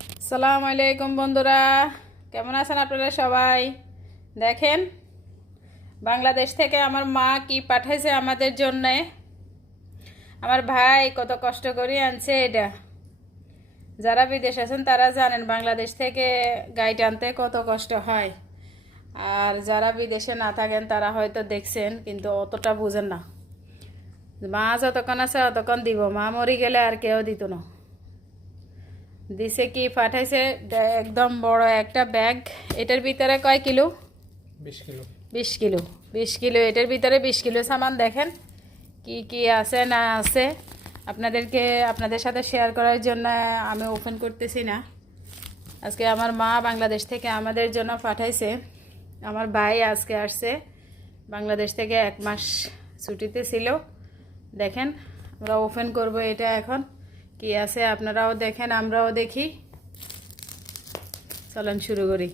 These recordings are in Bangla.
সালাম আলাইকুম বন্ধুরা। কেমন আছেন আপনারা সবাই? দেখেন, বাংলাদেশ থেকে আমার মা কি পাঠাইছে আমাদের জন্যে? আমার ভাই কত কষ্ট করে আনছে এটা। যারা বিদেশ আছেন, তারা জানেন বাংলাদেশ থেকে গাইড আনতে কত কষ্ট হয়। আর যারা বিদেশে না থাকেন, তারা হয়তো দেখছেন, কিন্তু অতটা বুঝেন না। মা যতক্ষণ আছে, অতক্ষণ দিব। মা মরি গেলে আর কেউ দিত না। দিছে কি পাঠাইছে একদম বড় একটা ব্যাগ। এটার ভিতরে কয় কিলো? বিশ কিলো। বিশ কিলো। বিশ কিলো এটার ভিতরে বিশ কিলো সামান দেখেন। কি কি আছে না আছে। আপনাদেরকে আপনাদের সাথে শেয়ার করার জন্য আমি ওপেন করতেছি না। আজকে আমার মা বাংলাদেশ থেকে আমাদের জন্য পাঠাইছে। আমার ভাই আজকে আসছে। বাংলাদেশ থেকে এক মাস ছুটিতে ছিল। দেখেন আমরা ওপেন করব এটা এখন। কি আছে? আপনারাও দেখেন আমরাও দেখি। চলেন শুরু করি।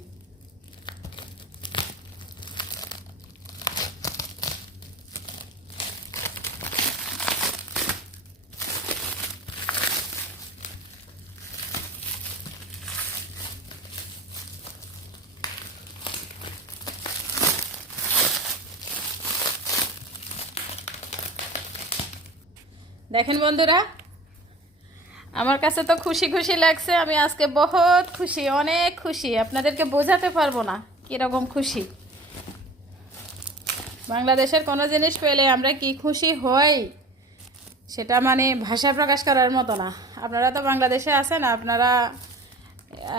দেখেন বন্ধুরা আমার কাছে তো খুশি খুশি লাগছে, আমি আজকে বহুত খুশি, অনেক খুশি। আপনাদেরকে বোঝাতে পারব না কীরকম খুশি। বাংলাদেশের কোনো জিনিস পেলে আমরা কি খুশি হই, সেটা মানে ভাষা প্রকাশ করার মতো না। আপনারা তো বাংলাদেশে আছেন, আপনারা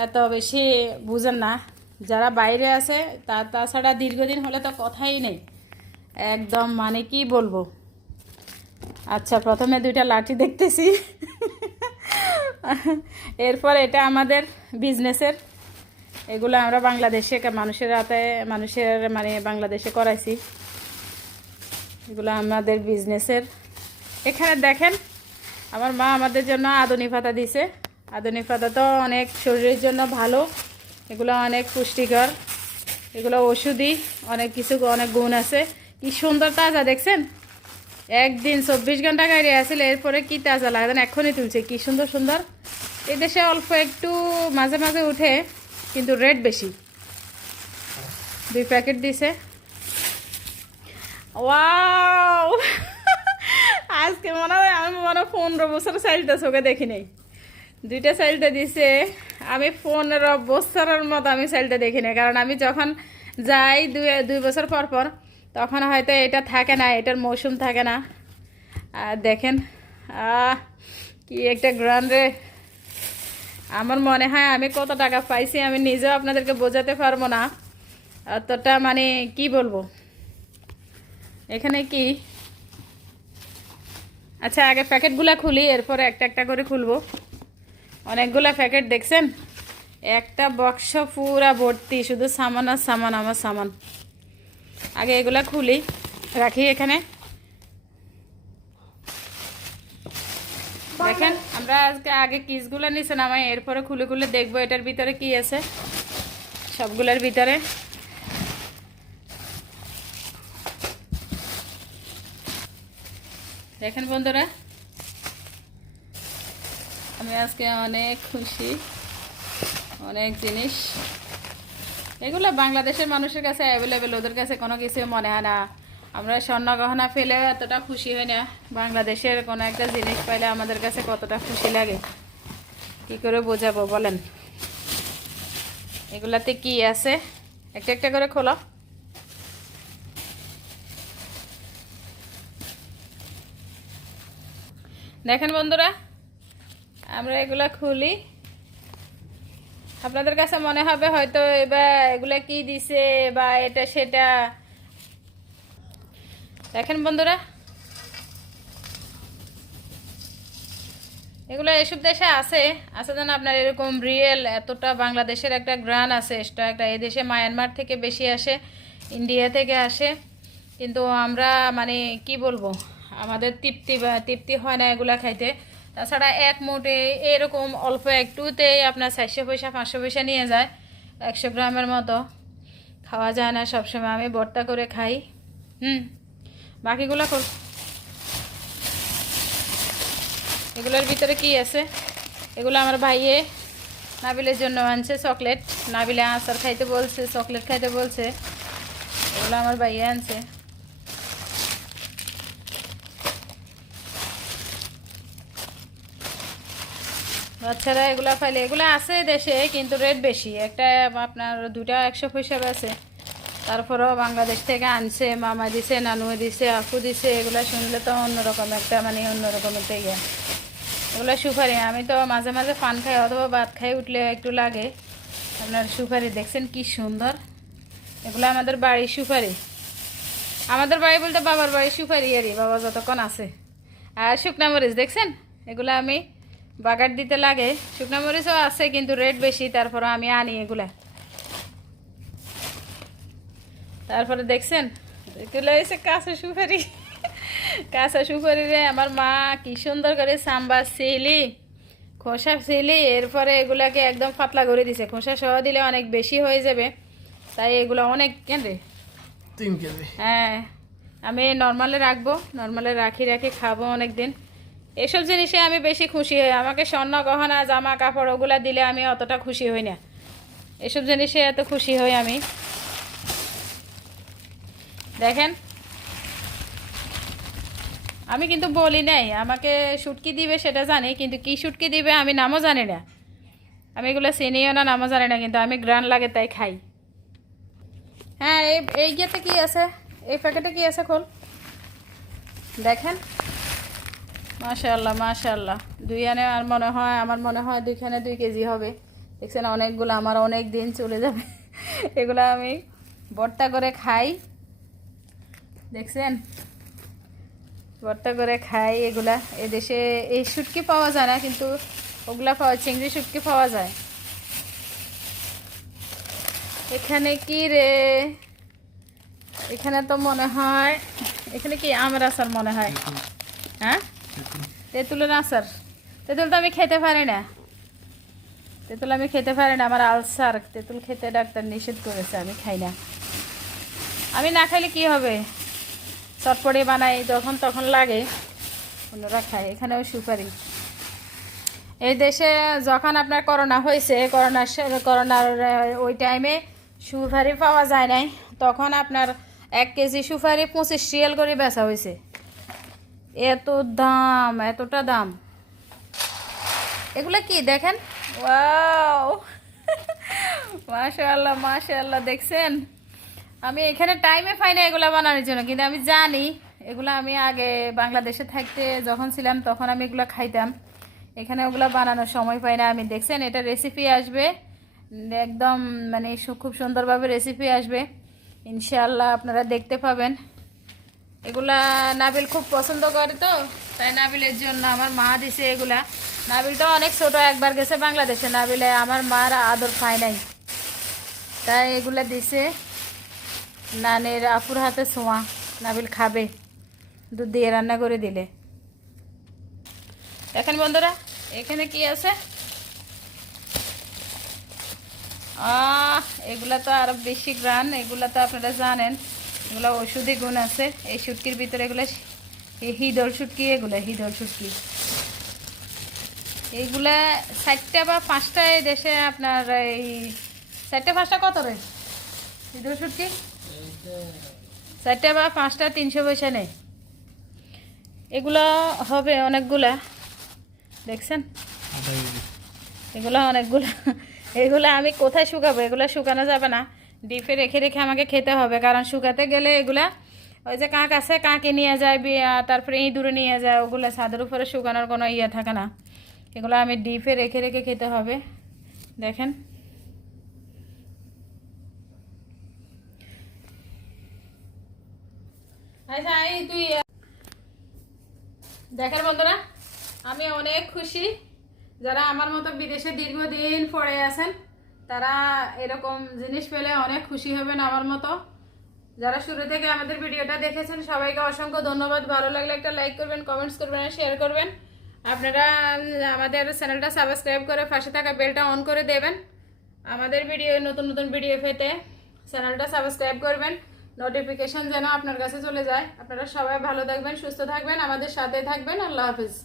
এত বেশি বুঝেন না। যারা বাইরে আছে, তা তাছাড়া দীর্ঘদিন হলে তো কথাই নেই। একদম মানে কি বলব? আচ্ছা প্রথমে দুইটা লাঠি দেখতেছি। এরপর এটা আমাদের বিজনেসের এগুলো আমরা বাংলাদেশে মানুষের হাতে, মানুষের মানে বাংলাদেশে করাইছি। এগুলো আমাদের বিজনেসের এখানে দেখেন, আমার মা আমাদের জন্য আদনি পাতা দিছে। আদনি পাতা তো অনেক শরীরের জন্য ভালো। এগুলো অনেক পুষ্টিকর। এগুলো ওষুধি অনেক কিছু, অনেক গুণ আছে। কি সুন্দর তাজা, দেখছেন? একদিন চব্বিশ ঘণ্টা গাড়ি আসলে, এরপরে কি তাজা লাগে এখনই তুলছে। কি সুন্দর সুন্দর। এদেশে অল্প একটু মাঝে মাঝে উঠে, কিন্তু রেট বেশি। দুই প্যাকেট দিছে। ওয়াও আজকে মনে হয় আমি মনে হয় পনেরো বছর সাইলটা চোখে দেখি নাই। দুইটা সাইলটা দিছে, আমি পনেরো বছরের মতো আমি সাইলটা দেখি নাই। কারণ আমি যখন যাই দুই দুই বছর পর পর, তখন হয়তো এটা থাকে না, এটার মৌসুম থাকে না। আর দেখেন কি একটা গ্রান্ড আমার মনে হয় আমি কত টাকা পাইছি আমি নিজেও আপনাদেরকে বোঝাতে পারব না। অতটা মানে কি বলব? এখানে কি? আচ্ছা আগে প্যাকেটগুলো খুলি, এরপরে একটা একটা করে খুলবো। অনেকগুলো প্যাকেট দেখছেন? একটা বক্স পুরা ভর্তি, শুধু সামান আর সামান, আমার সামান। আগে এগুলা খুলি, রাখি এখানে। দেখেন, আমরা আজকে আগে কিসগুলো নিচে নামাই, এরপরে খুলে খুলে দেখব এটার ভিতরে কি আছে। সবগুলোর ভিতরে। দেখেন বন্ধুরা, আমি আজকে অনেক খুশি, অনেক জিনিস। এগুলো বাংলাদেশের মানুষের কাছে অ্যাভেলেবেল ওদের কাছে কোনো কিছু মনে হয় না। আমরা স্বর্ণ গহনা পেলে এতটা খুশি হই না। বাংলাদেশের কোনো একটা জিনিস পাইলে আমাদের কাছে কতটা খুশি লাগে? কি করে বোঝাবো বলেন? এগুলাতে কি আছে? একটা একটা করে খোলো। দেখেন বন্ধুরা, আমরা এগুলা খুলি। আপনাদের কাছে মনে হবে হয়তো এবার এগুলা কি দিছে বা এটা সেটা। দেখেন বন্ধুরা। এগুলো এসব দেশে আছে। আছে যেন আপনার এরকম রিয়েল এতটা বাংলাদেশের একটা গ্রান আছে এটা একটা এদেশে মায়ানমার থেকে বেশি আসে ইন্ডিয়া থেকে আসে। কিন্তু আমরা মানে কি বলব, আমাদের তৃপ্তি বা তৃপ্তি হয় না এগুলা খাইতে। তাছাড়া এক মুঠে এরকম অল্প একটুতেই আপনার চারশো পয়সা, পাঁচশো পয়সা নিয়ে যায়, একশো গ্রামের মতো। খাওয়া যায় না সবসময়, আমি বর্তা করে খাই। হুম। বাকিগুলো কর। এগুলোর ভিতরে কি আছে? এগুলো আমার ভাইয়ে নাবিলের জন্য আনছে, চকলেট। নাবিলে আচার খাইতে বলছে, চকলেট খাইতে বলছে। এগুলো আমার ভাইয়ে আনছে। বাচ্চারা এগুলা ফাইলে এগুলো আছে দেশে, কিন্তু রেট বেশি। একটা আপনার দুটা একশো পয়সা আছে তারপরেও বাংলাদেশ থেকে আনছে, মামা দিছে নানু দিছে, আপু দিছে, এগুলো শুনলে তো অন্যরকম একটা মানে অন্যরকমের থেকে এগুলো সুপারি, আমি তো মাঝে মাঝে পান খাই অথবা ভাত খাই উঠলে একটু লাগে। আপনার সুপারি দেখছেন কি সুন্দর। এগুলো আমাদের বাড়ির সুপারি। আমাদের বাড়ি বলতে বাবার বাড়ির সুপারি আরই বাবা যতক্ষণ আছে। আর শুকনা মরিচ দেখছেন? এগুলো আমি বাগার দিতে লাগে। শুকনা মরিচও আছে কিন্তু রেট বেশি তারপরে আমি আনি এগুলা। তারপরে দেখছেন? এগুলো হয়েছে কাঁচা সুপারি। কাঁচা সুপারি রে আমার মা কি সুন্দর করে সাম্বার সিলি খোসা সিলি এরপরে এগুলাকে একদম পাতলা করে দিছে। খোসা সহ দিলে অনেক বেশি হয়ে যাবে। তাই এগুলো অনেক কেন রে? তিন কেজি। হ্যাঁ আমি নর্মালে রাখব নর্মালে রাখি রাখি খাব অনেক দিন এসব জিনিসে আমি বেশি খুশি হই। আমাকে স্বর্ণ গহনা জামা কাপড় ওগুলা দিলে আমি অতটা খুশি হই না। এসব জিনিসে এত খুশি হই আমি। দেখেন। আমি কিন্তু বলি নাই, আমাকে শুটকি দিবে সেটা জানি, কিন্তু কি শুটকি দিবে আমি নামও জানি না। আমি এগুলো চিনিও না, নামও জানি না, কিন্তু আমি গ্রান লাগে তাই খাই। হ্যাঁ এই এই ইয়েতে কী আছে? এই প্যাকেটে কি আছে খোল। দেখেন। মাশাল্লাহ মাশাল্লাহ দুই আনে আর মনে হয়, আমার মনে হয় দুইখানে দুই কেজি হবে। দেখছেন, অনেকগুলো, আমার অনেক দিন চলে যাবে। এগুলো আমি ভর্তা করে খাই। দেখছেন? ভর্তা করে খাই এগুলা। এদেশে এই শুটকি পাওয়া যায় না, কিন্তু ওগুলা পাওয়া, চিংড়ি শুটকি পাওয়া যায়। এখানে কি রে? এখানে তো মনে হয়, এখানে কি আমের আচার মনে হয়? হ্যাঁ? তেঁতুলের আচার। তেঁতুল তো আমি খেতে পারি না। তেঁতুল আমি খেতে পারি না, আমার আলসার। তেঁতুল খেতে ডাক্তার নিষেধ করেছে, আমি খাই না। আমি না খাইলে কি হবে? চটপটি বানাই, যখন তখন লাগে। অন্যরা খায়, এখানেও সুপারি। এই দেশে যখন আপনার করোনা হয়েছে করোনার করোনার ওই টাইমে সুপারি পাওয়া যায় নাই, তখন আপনার এক কেজি সুপারি পঁচিশ রিয়াল করে বেচা হয়েছে। এত দাম, এতটা দাম। এগুলো কি, দেখেন? ওয়াও! মাশাআল্লাহ মাশাআল্লাহ, দেখছেন? আমি এখানে টাইমে পাই না এগুলো বানানোর জন্য, কিন্তু আমি জানি এগুলো আমি আগে বাংলাদেশে থাকতে যখন ছিলাম তখন আমি এগুলো খাইতাম। এখানে ওগুলো বানানোর সময় পাই না আমি। দেখছেন, এটা রেসিপি আসবে। একদম মানে খুব সুন্দরভাবে রেসিপি আসবে। ইনশাল্লাহ আপনারা দেখতে পাবেন। এগুলা নাবিল খুব পছন্দ করে তো, তাই নাবিলের জন্য আমার মা দিছে এগুলা। নাবিলটা অনেক ছোট, একবার গেছে বাংলাদেশে। নাবিলে আমার মার আদর পায় নাই। তাই এগুলা দিছে। নানের আপুর হাতে ছোঁয়া। নাবিল খাবে। দুধ দিয়ে রান্না করে দিলে। দেখেন বন্ধুরা, এখানে কি আছে? এগুলা তো আরও বেশি গ্রান। এগুলা তো আপনারা জানেন। এগুলা ওষুধি গুণ আছে। এই শুটকির ভিতরে এগুলা হিদল শুটকি, এগুলা হিদল শুটকি। এইগুলা চারটা বা পাঁচটা দেশে আপনার এই চারটা পাঁচটা কত রে? হিদল শুটকি? চারটা বা পাঁচটা, তিনশো পয়সা নেই। এগুলো হবে অনেকগুলা। দেখছেন? এগুলো অনেকগুলো। এগুলো আমি কোথায় শুকাবো? এগুলো শুকানো যাবে না। ডিপে রেখে রেখে আমাকে খেতে হবে। কারণ শুকাতে গেলে এগুলা ওই যে কাক আছে, কাকে নিয়ে যায় তারপরে ইঁদুরে নিয়ে যায়, ওগুলো ছাদের উপরে শুকানোর কোনো ইয়ে থাকে না। এগুলো আমি ডিপে রেখে রেখে খেতে হবে। দেখেন? তুই দেখার বন্ধুরা আমি অনেক খুশি। যারা আমার মতো বিদেশে দীর্ঘদিন পড়ে আছেন, তারা এরকম জিনিস পেলে অনেক খুশি হবেন আমার মতো। যারা শুরু থেকে আমাদের ভিডিওটা দেখেছেন, সবাইকে অসংখ্য ধন্যবাদ। ভালো লাগলে একটা লাইক করবেন কমেন্টস করবেন আর শেয়ার করবেন। আপনারা আমাদের চ্যানেলটা সাবস্ক্রাইব করে পাশে থাকা বেলটা অন করে দেবেন। আমাদের ভিডিও নতুন নতুন ভিডিও পেতে চ্যানেলটা সাবস্ক্রাইব করবেন। নোটিফিকেশন যেন আপনার কাছে চলে যায়। আপনারা সবাই ভালো থাকবেন, সুস্থ থাকবেন, আমাদের সাথে থাকবেন। আল্লাহ হাফিজ।